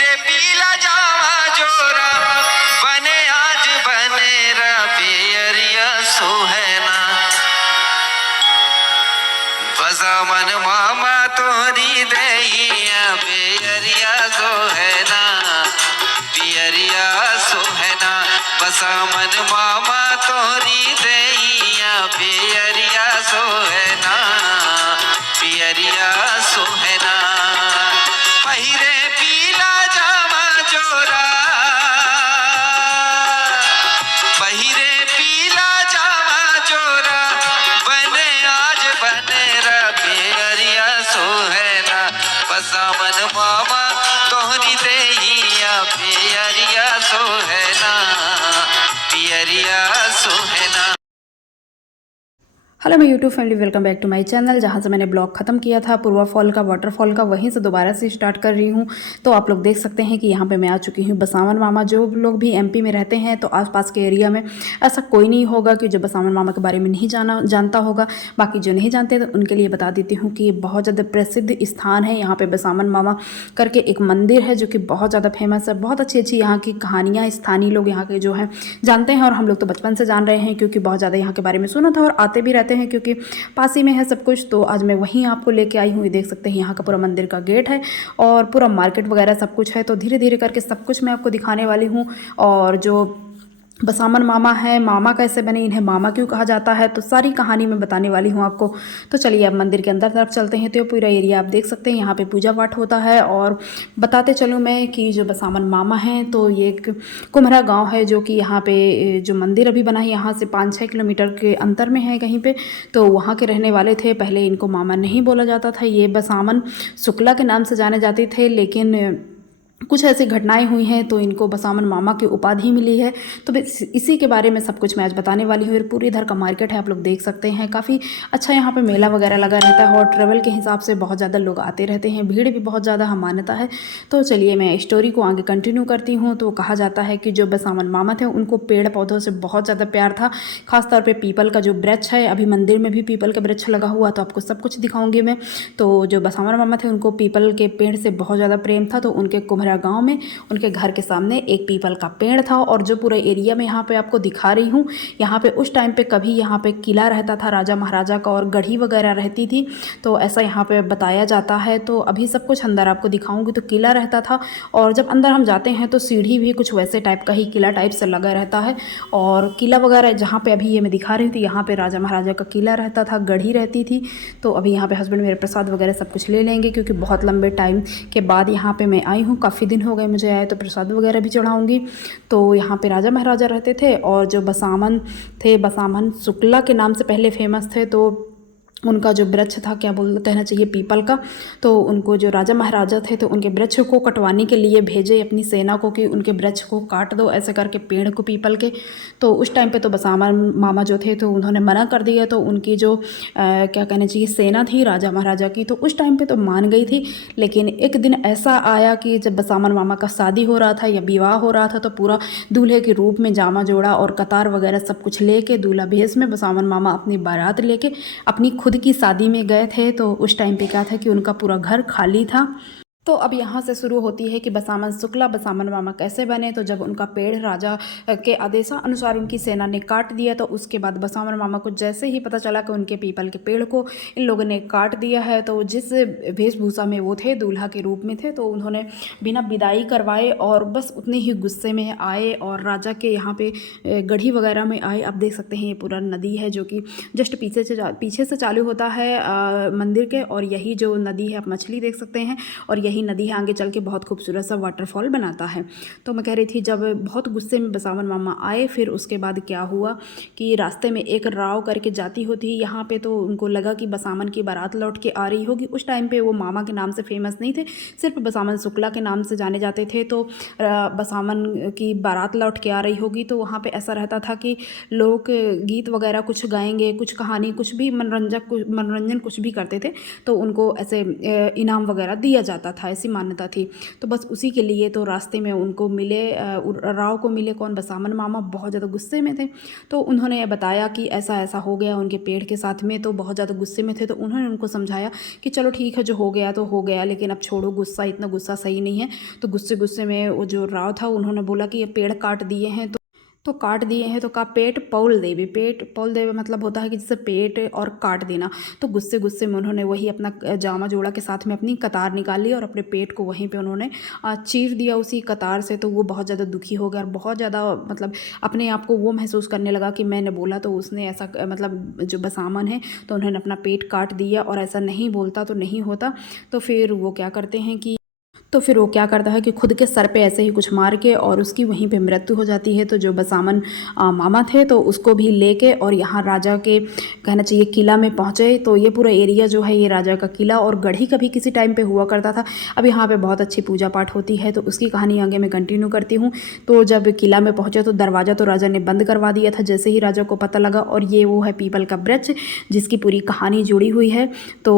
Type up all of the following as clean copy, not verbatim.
पहिरे पीला जावा जोरा बने आज बने रा पियरिया सुहना बसामन मामा तोरी दैया पियरिया सुहना पियरिया सुहना बसामन मामा तोरी दैया पियरिया सुहना पियरिया सुहना पहिरे पीला जामा जोरा पहिरे पीला जामा जोरा बने आज बने रा पियरिया सुहना बसामन मामा तोहरी देहिया पियरिया सुहना पियरिया सुहना। हेलो मैं YouTube family, welcome back to my channel. जहाँ से मैंने ब्लॉग ख़त्म किया था पूर्वाफॉल का, वाटरफॉल का, वहीं से दोबारा से स्टार्ट कर रही हूँ। तो आप लोग देख सकते हैं कि यहाँ पे मैं आ चुकी हूँ बसावन मामा। जो लोग भी एमपी में रहते हैं तो आसपास के एरिया में ऐसा कोई नहीं होगा कि जो बसावन मामा के बारे में नहीं जानता होगा। बाकी जो नहीं जानते तो उनके लिए बता देती हूँ कि ये बहुत ज़्यादा प्रसिद्ध स्थान है। यहाँ पर बसावन मामा करके एक मंदिर है जो कि बहुत ज़्यादा फेमस है। बहुत अच्छी अच्छी यहाँ की कहानियाँ स्थानीय लोग यहाँ के जो हैं जानते हैं, और हम लोग तो बचपन से जान रहे हैं क्योंकि बहुत ज़्यादा यहाँ के बारे में सुना था और आते भी रहते हैं क्योंकि पास ही में है सब कुछ। तो आज मैं वहीं आपको लेके आई हूँ। ये देख सकते हैं यहाँ का पूरा मंदिर का गेट है और पूरा मार्केट वगैरह सब कुछ है। तो धीरे धीरे करके सब कुछ मैं आपको दिखाने वाली हूँ। और जो बसामन मामा है, मामा कैसे बने, इन्हें मामा क्यों कहा जाता है, तो सारी कहानी मैं बताने वाली हूँ आपको। तो चलिए अब मंदिर के अंदर तरफ चलते हैं। तो ये पूरा एरिया आप देख सकते हैं, यहाँ पे पूजा पाठ होता है। और बताते चलूँ मैं कि जो बसामन मामा हैं तो ये एक कुम्हरा गांव है जो कि यहाँ पे जो मंदिर अभी बना है यहाँ से 5-6 किलोमीटर के अंतर में है कहीं पे। तो वहाँ के रहने वाले थे। पहले इनको मामा नहीं बोला जाता था, ये बसामन शुक्ला के नाम से जाने जाते थे। लेकिन कुछ ऐसी घटनाएं हुई हैं तो इनको बसामन मामा की उपाधि मिली है। तो इसी के बारे में सब कुछ मैं आज बताने वाली हूँ। पूरी इधर का मार्केट है, आप लोग देख सकते हैं। काफ़ी अच्छा यहाँ पे मेला वगैरह लगा रहता है और ट्रेवल के हिसाब से बहुत ज़्यादा लोग आते रहते हैं। भीड़ भी बहुत ज़्यादा मान्यता है। तो चलिए मैं स्टोरी को आगे कंटिन्यू करती हूँ। तो कहा जाता है कि जो बसामन मामा थे उनको पेड़ पौधों से बहुत ज़्यादा प्यार था। खासतौर पर पीपल का जो वृक्ष है, अभी मंदिर में भी पीपल का वृक्ष लगा हुआ, तो आपको सब कुछ दिखाऊंगी मैं। तो जो बसामन मामा थे उनको पीपल के पेड़ से बहुत ज़्यादा प्रेम था। तो उनके कुम्हरा गाँव में उनके घर के सामने एक पीपल का पेड़ था। और जो पूरे एरिया में यहाँ पे आपको दिखा रही हूँ, यहाँ पे उस टाइम पे कभी यहाँ पे किला रहता था राजा महाराजा का और गढ़ी वगैरह रहती थी। तो ऐसा यहाँ पे बताया जाता है। तो अभी सब कुछ अंदर आपको दिखाऊंगी। तो किला रहता था और जब अंदर हम जाते हैं तो सीढ़ी भी कुछ वैसे टाइप का ही किला टाइप से लगा रहता है। और किला वगैरह जहाँ पे अभी ये मैं दिखा रही थी, यहाँ पे राजा महाराजा का किला रहता था, गढ़ी रहती थी। तो अभी यहाँ पे हस्बैंड मेरे प्रसाद वगैरह सब कुछ ले लेंगे क्योंकि बहुत लंबे टाइम के बाद यहाँ पे मैं आई हूँ। काफ़ी दिन हो गए मुझे आए, तो प्रसाद वगैरह भी चढ़ाऊंगी। तो यहाँ पे राजा महाराजा रहते थे और जो बसामन थे, बसामन शुक्ला के नाम से पहले फेमस थे। तो उनका जो वृक्ष था, क्या कहना चाहिए, पीपल का, तो उनको जो राजा महाराजा थे तो उनके वृक्ष को कटवाने के लिए भेजे अपनी सेना को कि उनके वृक्ष को काट दो, ऐसे करके पेड़ को पीपल के। तो उस टाइम पे तो बसामन मामा जो थे तो उन्होंने मना कर दिया। तो उनकी जो क्या कहना चाहिए सेना थी राजा महाराजा की, तो उस टाइम पे तो मान गई थी। लेकिन एक दिन ऐसा आया कि जब बसामन मामा का शादी हो रहा था या विवाह हो रहा था, तो पूरा दूल्हे के रूप में जामा जोड़ा और कतार वगैरह सब कुछ लेके दूल्हा भेष में बसामन मामा अपनी बारात लेके अपनी खुद की शादी में गए थे। तो उस टाइम पे क्या था कि उनका पूरा घर खाली था। तो अब यहाँ से शुरू होती है कि बसामन शुक्ला बसामन मामा कैसे बने। तो जब उनका पेड़ राजा के आदेशानुसार उनकी सेना ने काट दिया, तो उसके बाद बसामन मामा को जैसे ही पता चला कि उनके पीपल के पेड़ को इन लोगों ने काट दिया है, तो जिस वेशभूषा में वो थे, दूल्हा के रूप में थे, तो उन्होंने बिना विदाई करवाए और बस उतने ही गुस्से में आए और राजा के यहाँ पे गढ़ी वगैरह में आए। आप देख सकते हैं ये पूरा नदी है जो कि जस्ट पीछे से चालू होता है मंदिर के, और यही जो नदी है आप मछली देख सकते हैं, और यही नदी है आगे चल के बहुत खूबसूरत सा वाटरफॉल बनाता है। तो मैं कह रही थी जब बहुत गुस्से में बसावन मामा आए, फिर उसके बाद क्या हुआ कि रास्ते में एक राव करके जाती होती यहाँ पे, तो उनको लगा कि बसावन की बारात लौट के आ रही होगी। उस टाइम पे वो मामा के नाम से फेमस नहीं थे, सिर्फ बसावन शुक्ला के नाम से जाने जाते थे। तो बसावन की बारात लौट के आ रही होगी, तो वहाँ पे ऐसा रहता था कि लोग गीत वगैरह कुछ गाएंगे, कुछ कहानी, कुछ भी मनोरंजन कुछ भी करते थे, तो उनको ऐसे इनाम वगैरह दिया जाता था, ऐसी मान्यता थी। तो बस उसी के लिए तो रास्ते में उनको मिले राव को मिले कौन, बसामन मामा बहुत ज़्यादा गुस्से में थे। तो उन्होंने बताया कि ऐसा ऐसा हो गया उनके पेड़ के साथ में, तो बहुत ज़्यादा गुस्से में थे। तो उन्होंने उनको समझाया कि चलो ठीक है, जो हो गया तो हो गया, लेकिन अब छोड़ो गुस्सा, इतना गुस्सा सही नहीं है। तो गुस्से गुस्से में वो जो राव था उन्होंने बोला कि ये पेड़ काट दिए हैं तो काट दिए हैं, तो कहा पेट पौल देवी। पेट पौल देवी मतलब होता है कि जैसे पेट और काट देना। तो गुस्से गुस्से में उन्होंने वही अपना जामा जोड़ा के साथ में अपनी कतार निकाली और अपने पेट को वहीं पे उन्होंने चीर दिया उसी कतार से। तो वो बहुत ज़्यादा दुखी हो गया और बहुत ज़्यादा मतलब अपने आप को वो महसूस करने लगा कि मैंने बोला तो उसने ऐसा मतलब जो बसामन है तो उन्होंने अपना पेट काट दिया, और ऐसा नहीं बोलता तो नहीं होता। तो फिर वो क्या करते हैं कि फिर वो क्या करता है कि खुद के सर पे ऐसे ही कुछ मार के और उसकी वहीं पे मृत्यु हो जाती है। तो जो बसामन मामा थे तो उसको भी लेके और यहाँ राजा के कहना चाहिए किला में पहुँचे। तो ये पूरा एरिया जो है ये राजा का किला और गढ़ी का भी किसी टाइम पे हुआ करता था। अब यहाँ पे बहुत अच्छी पूजा पाठ होती है, तो उसकी कहानी आगे मैं कंटिन्यू करती हूँ। तो जब किला में पहुँचे तो दरवाज़ा तो राजा ने बंद करवा दिया था जैसे ही राजा को पता लगा, और ये वो है पीपल का वृक्ष जिसकी पूरी कहानी जुड़ी हुई है। तो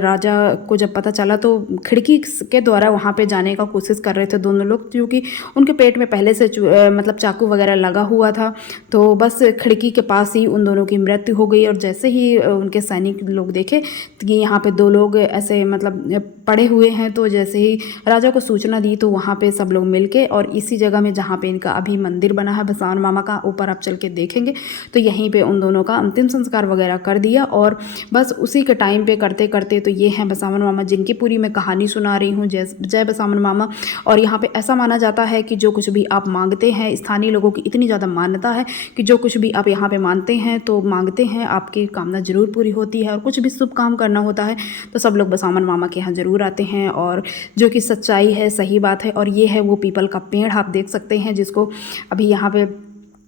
राजा को जब पता चला तो खिड़की के द्वारा वहाँ पे जाने का कोशिश कर रहे थे दोनों लोग, क्योंकि उनके पेट में पहले से मतलब चाकू वगैरह लगा हुआ था। तो बस खिड़की के पास ही उन दोनों की मृत्यु हो गई। और जैसे ही उनके सैनिक लोग देखे कि यहाँ पे दो लोग ऐसे मतलब पड़े हुए हैं, तो जैसे ही राजा को सूचना दी तो वहाँ पे सब लोग मिलके और इसी जगह में जहाँ पे इनका अभी मंदिर बना है बसावन मामा का, ऊपर आप चल के देखेंगे तो यहीं पे उन दोनों का अंतिम संस्कार वगैरह कर दिया। और बस उसी के टाइम पे करते करते तो ये हैं बसावन मामा जिनकी पूरी मैं कहानी सुना रही हूँ, जय बसावन मामा। और यहाँ पे ऐसा माना जाता है कि जो कुछ भी आप मांगते हैं, स्थानीय लोगों की इतनी ज़्यादा मान्यता है कि जो कुछ भी आप यहाँ पे मानते हैं तो मांगते हैं आपकी कामना ज़रूर पूरी होती है। और कुछ भी शुभ काम करना होता है तो सब लोग बसावन मामा के यहाँ ज़रूर आते हैं, और जो कि सच्चाई है, सही बात है। और ये है वो पीपल का पेड़ आप देख सकते हैं जिसको अभी यहाँ पे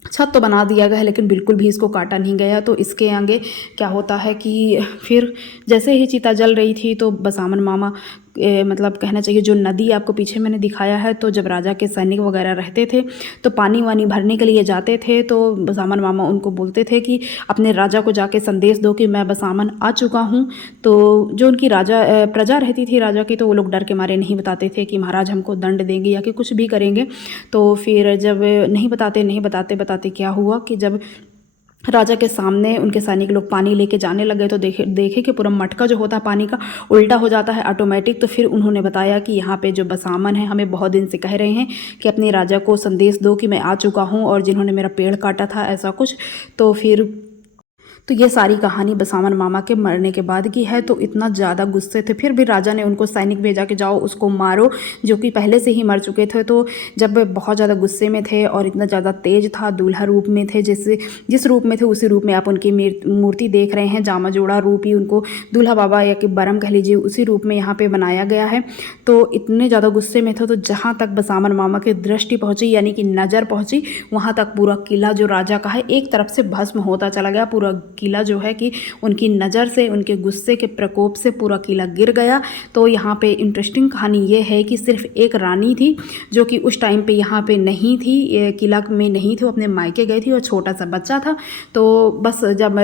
छत तो बना दिया गया है लेकिन बिल्कुल भी इसको काटा नहीं गया। तो इसके आगे क्या होता है कि फिर जैसे ही चिता जल रही थी तो बसावन मामा मतलब कहना चाहिए जो नदी आपको पीछे मैंने दिखाया है, तो जब राजा के सैनिक वगैरह रहते थे तो पानी वानी भरने के लिए जाते थे, तो बसामन मामा उनको बोलते थे कि अपने राजा को जाके संदेश दो कि मैं बसामन आ चुका हूँ। तो जो उनकी प्रजा रहती थी राजा की, तो वो लोग डर के मारे नहीं बताते थे कि महाराज हमको दंड देंगे या कि कुछ भी करेंगे। तो फिर जब नहीं बताते क्या हुआ कि जब राजा के सामने उनके सैनिक लोग पानी लेके जाने लगे तो देखे कि पूरा मटका जो होता है पानी का उल्टा हो जाता है ऑटोमेटिक। तो फिर उन्होंने बताया कि यहाँ पे जो बसामन है हमें बहुत दिन से कह रहे हैं कि अपने राजा को संदेश दो कि मैं आ चुका हूँ और जिन्होंने मेरा पेड़ काटा था ऐसा कुछ। तो ये सारी कहानी बसावन मामा के मरने के बाद की है। तो इतना ज़्यादा गुस्से थे, फिर भी राजा ने उनको सैनिक भेजा कि जाओ उसको मारो, जो कि पहले से ही मर चुके थे। तो जब बहुत ज़्यादा गुस्से में थे और इतना ज़्यादा तेज था, दूल्हा रूप में थे, जिस रूप में थे उसी रूप में आप उनकी मूर्ति देख रहे हैं, जामा जोड़ा रूप ही उनको दूल्हा बाबा या कि बरम कह लीजिए उसी रूप में यहाँ पर बनाया गया है। तो इतने ज़्यादा गुस्से में थे, तो जहाँ तक बसावन मामा की दृष्टि पहुँची यानी कि नज़र पहुँची, वहाँ तक पूरा किला जो राजा का है एक तरफ से भस्म होता चला गया। पूरा किला जो है कि उनकी नज़र से, उनके गुस्से के प्रकोप से पूरा किला गिर गया। तो यहाँ पे इंटरेस्टिंग कहानी ये है कि सिर्फ एक रानी थी जो कि उस टाइम पे यहाँ पे नहीं थी, किला में नहीं थी, वो अपने मायके गई थी और छोटा सा बच्चा था। तो बस जब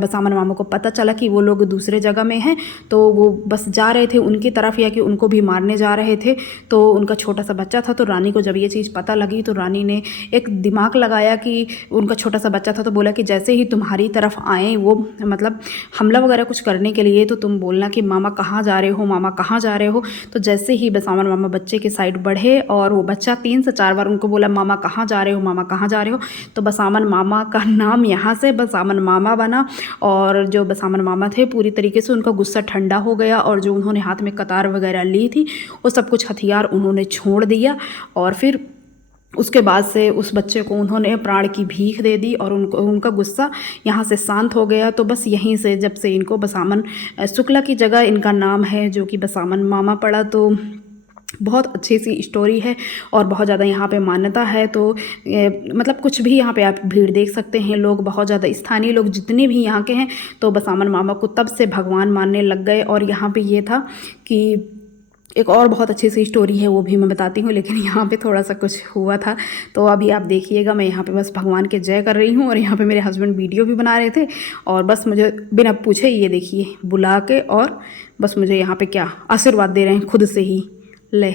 बसावन मामा को पता चला कि वो लोग दूसरे जगह में हैं तो वो बस जा रहे थे उनकी तरफ या कि उनको भी मारने जा रहे थे। तो उनका छोटा सा बच्चा था, तो रानी को जब ये चीज़ पता लगी तो रानी ने एक दिमाग लगाया कि उनका छोटा सा बच्चा था, तो बोला कि जैसे ही तुम्हारी तरफ आए वो मतलब हमला वगैरह कुछ करने के लिए, तो तुम बोलना कि मामा कहाँ जा रहे हो, मामा कहाँ जा रहे हो। तो जैसे ही बसावन मामा बच्चे के साइड बढ़े और वो बच्चा 3 से 4 बार उनको बोला मामा कहाँ जा रहे हो, मामा कहाँ जा रहे हो, तो बसावन मामा का नाम यहाँ से बसावन मामा बना। और जो बसावन मामा थे पूरी तरीके से उनका गुस्सा ठंडा हो गया और जो उन्होंने हाथ में कतार वगैरह ली थी वो सब कुछ हथियार उन्होंने छोड़ दिया। और फिर उसके बाद से उस बच्चे को उन्होंने प्राण की भीख दे दी और उनका गुस्सा यहाँ से शांत हो गया। तो बस यहीं से जब से इनको बसावन शुक्ला की जगह इनका नाम है जो कि बसावन मामा पड़ा। तो बहुत अच्छी सी स्टोरी है और बहुत ज़्यादा यहाँ पे मान्यता है। तो मतलब कुछ भी यहाँ पे आप भीड़ देख सकते हैं, लोग बहुत ज़्यादा स्थानीय लोग जितने भी यहाँ के हैं तो बसावन मामा को तब से भगवान मानने लग गए। और यहाँ पे ये था कि एक और बहुत अच्छी सी स्टोरी है, वो भी मैं बताती हूँ, लेकिन यहाँ पे थोड़ा सा कुछ हुआ था तो अभी आप देखिएगा। मैं यहाँ पे बस भगवान के जय कर रही हूँ और यहाँ पे मेरे हस्बैंड वीडियो भी बना रहे थे और बस मुझे बिना पूछे ये देखिए बुला के और बस मुझे यहाँ पे क्या आशीर्वाद दे रहे हैं खुद से ही। ले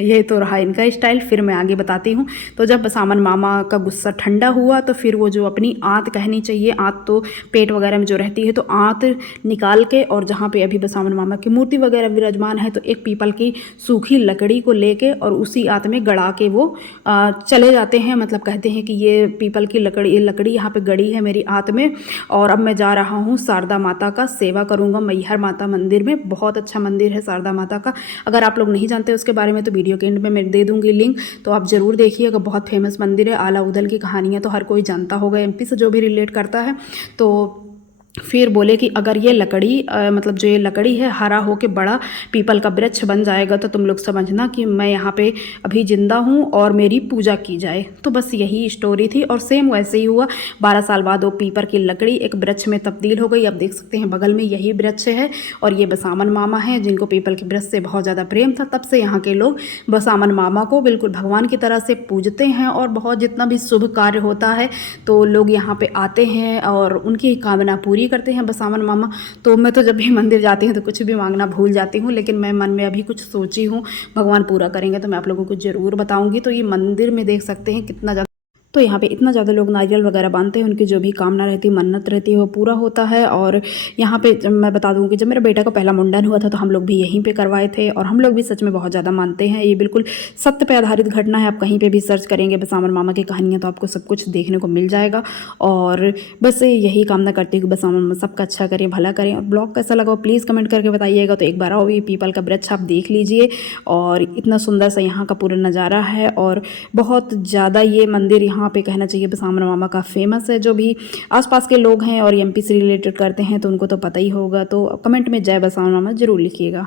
ये तो रहा इनका स्टाइल। फिर मैं आगे बताती हूँ। तो जब बसामन मामा का गुस्सा ठंडा हुआ तो फिर वो जो अपनी आंत कहनी चाहिए, आंत तो पेट वगैरह में जो रहती है, तो आंत निकाल के और जहाँ पे अभी बसामन मामा की मूर्ति वगैरह विराजमान है तो एक पीपल की सूखी लकड़ी को लेके और उसी आंत में गड़ा के वो चले जाते हैं। मतलब कहते हैं कि ये पीपल की लकड़ी यहाँ पे गड़ी है मेरी आंत में और अब मैं जा रहा हूँ शारदा माता का सेवा करूँगा मैहर माता मंदिर में। बहुत अच्छा मंदिर है शारदा माता का। अगर आप लोग नहीं जानते उसके बारे में तो वीडियो के एंड में मैं दे दूंगी लिंक, तो आप ज़रूर देखिएगा। बहुत फेमस मंदिर है। आला उदल की कहानियाँ तो हर कोई जानता होगा, एमपी से जो भी रिलेट करता है। तो फिर बोले कि अगर ये लकड़ी मतलब जो ये लकड़ी है हरा हो के बड़ा पीपल का वृक्ष बन जाएगा तो तुम लोग समझना कि मैं यहाँ पे अभी जिंदा हूँ और मेरी पूजा की जाए। तो बस यही स्टोरी थी और सेम वैसे ही हुआ। 12 साल बाद वो पीपल की लकड़ी एक वृक्ष में तब्दील हो गई। आप देख सकते हैं बगल में यही वृक्ष है और ये बसामन मामा है जिनको पीपल के वृक्ष से बहुत ज़्यादा प्रेम था। तब से यहाँ के लोग बसामन मामा को बिल्कुल भगवान की तरह से पूजते हैं और बहुत जितना भी शुभ कार्य होता है तो लोग यहाँ पे आते हैं और उनकी कामना पूरी करते हैं बसामन मामा। तो मैं तो जब भी मंदिर जाती हूँ तो कुछ भी मांगना भूल जाती हूँ, लेकिन मैं मन में अभी कुछ सोची हूँ, भगवान पूरा करेंगे तो मैं आप लोगों को ज़रूर बताऊँगी। तो ये मंदिर में देख सकते हैं कितना ज़्यादा, तो यहाँ पे इतना ज़्यादा लोग नारियल वगैरह बांधते हैं, उनकी जो भी कामना रहती है, मन्नत रहती है वो पूरा होता है। और यहाँ पे मैं बता दूँ कि जब मेरे बेटा का पहला मुंडन हुआ था तो हम लोग भी यहीं पे करवाए थे और हम लोग भी सच में बहुत ज़्यादा मानते हैं। ये बिल्कुल सत्य पे आधारित घटना है। आप कहीं पे भी सर्च करेंगे बसामन मामा की कहानियाँ तो आपको सब कुछ देखने को मिल जाएगा। और बस यही कामना करती हूँ कि बसामन मामा सबका अच्छा करें, भला करें। और ब्लॉग कैसा लगा प्लीज़ कमेंट करके बताइएगा। तो एक बार आओ ये पीपल का वृक्ष आप देख लीजिए और इतना सुंदर सा यहाँ का पूरा नज़ारा है और बहुत ज़्यादा ये मंदिर यहाँ पे कहना चाहिए बसामन मामा का फेमस है। जो भी आसपास के लोग हैं और एमपी से रिलेटेड करते हैं तो उनको तो पता ही होगा। तो कमेंट में जय बसामन मामा जरूर लिखिएगा।